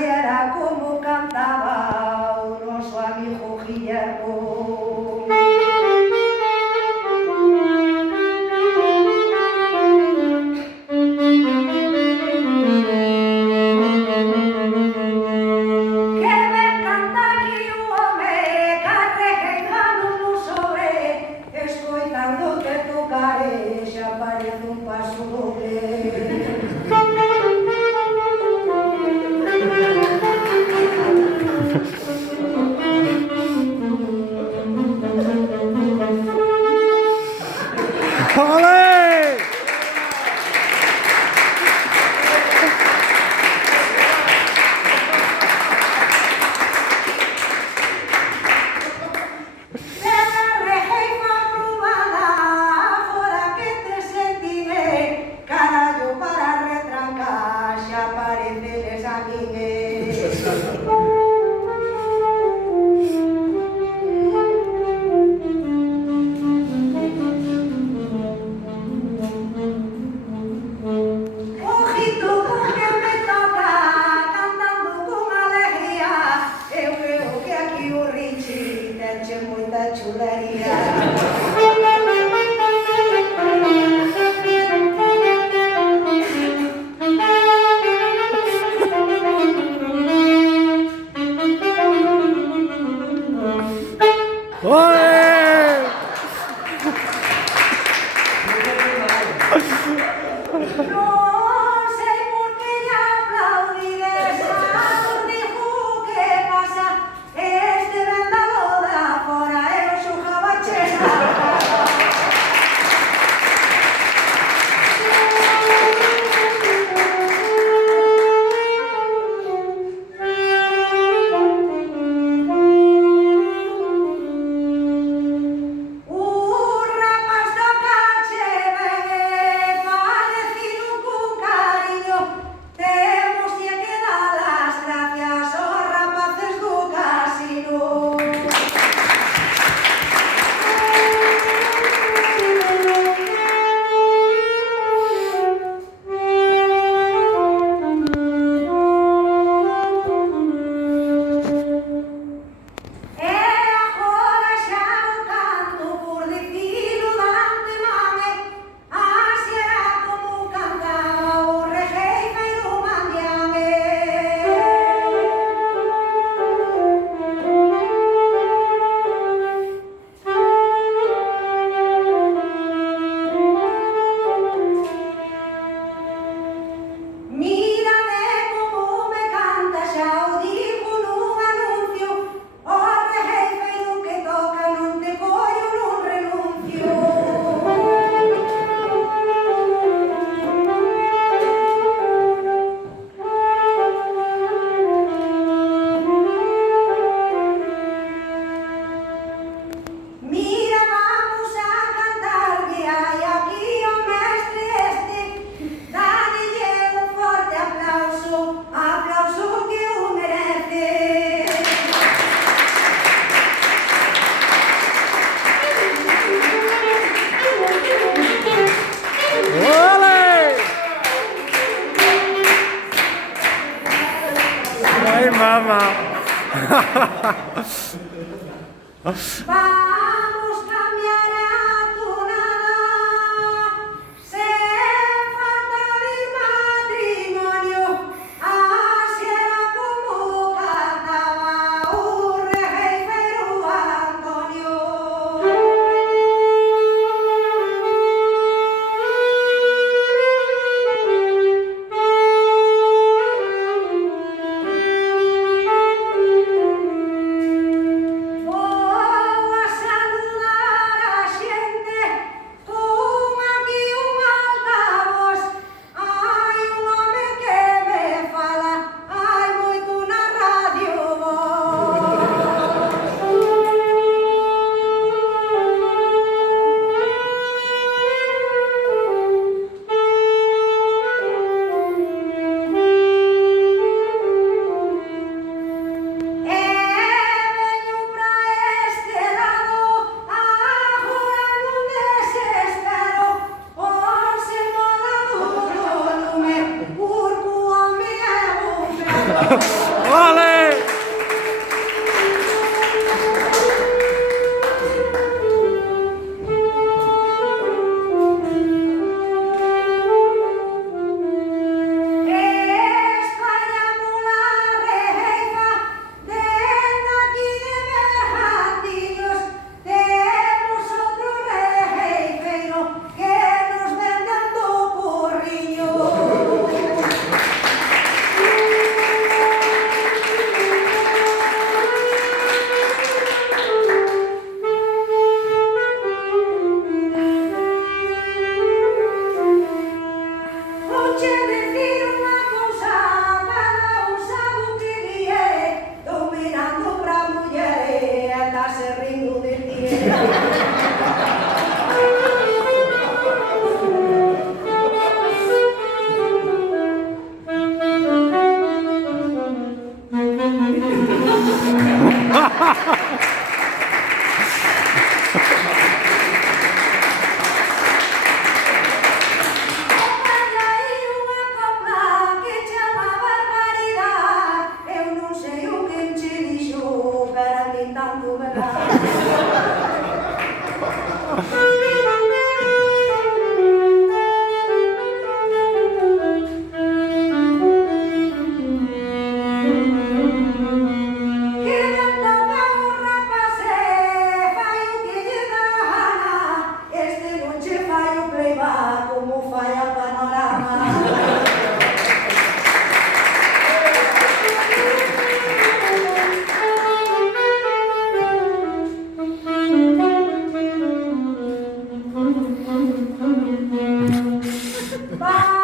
así era como cantaba o noso amigo Guillermo. Que me canta aquí o home, carregueando no sobre, escoitándote tocare, xa parece un paso doble. ¡Ole! Carallo para retrancar, xa pareceles a ninguén. Ojito con que me toca, cantando con alegría, eu creo que aquí o Richie tenche moita chulería. ¡Ole! Non sei por que lle aplaudides, non dijo que pasa, este vendado de afora e o xogaba chesa. Rapaz do cache bebe, parecido con cariño, temos que dar las gracias aos rapaces do casino. E agora xa non canto por dicilo dante mame, así era como cantaba o regueifeiro mandiame. Mírame como me canta, xa o digo nun anuncio, o regueifeiro que toca non te collo, non renuncio. Mira, vamos a cantar que hai aquí o mestre este, dánelle un forte aplauso, aplauso que o merece. ¡Ole! ¡Ay, mamá! Vamos cambiar a tonada, sen falta de matrimonio, así era como cantaba o regueifeiro Antonio. Boa salud. Bye.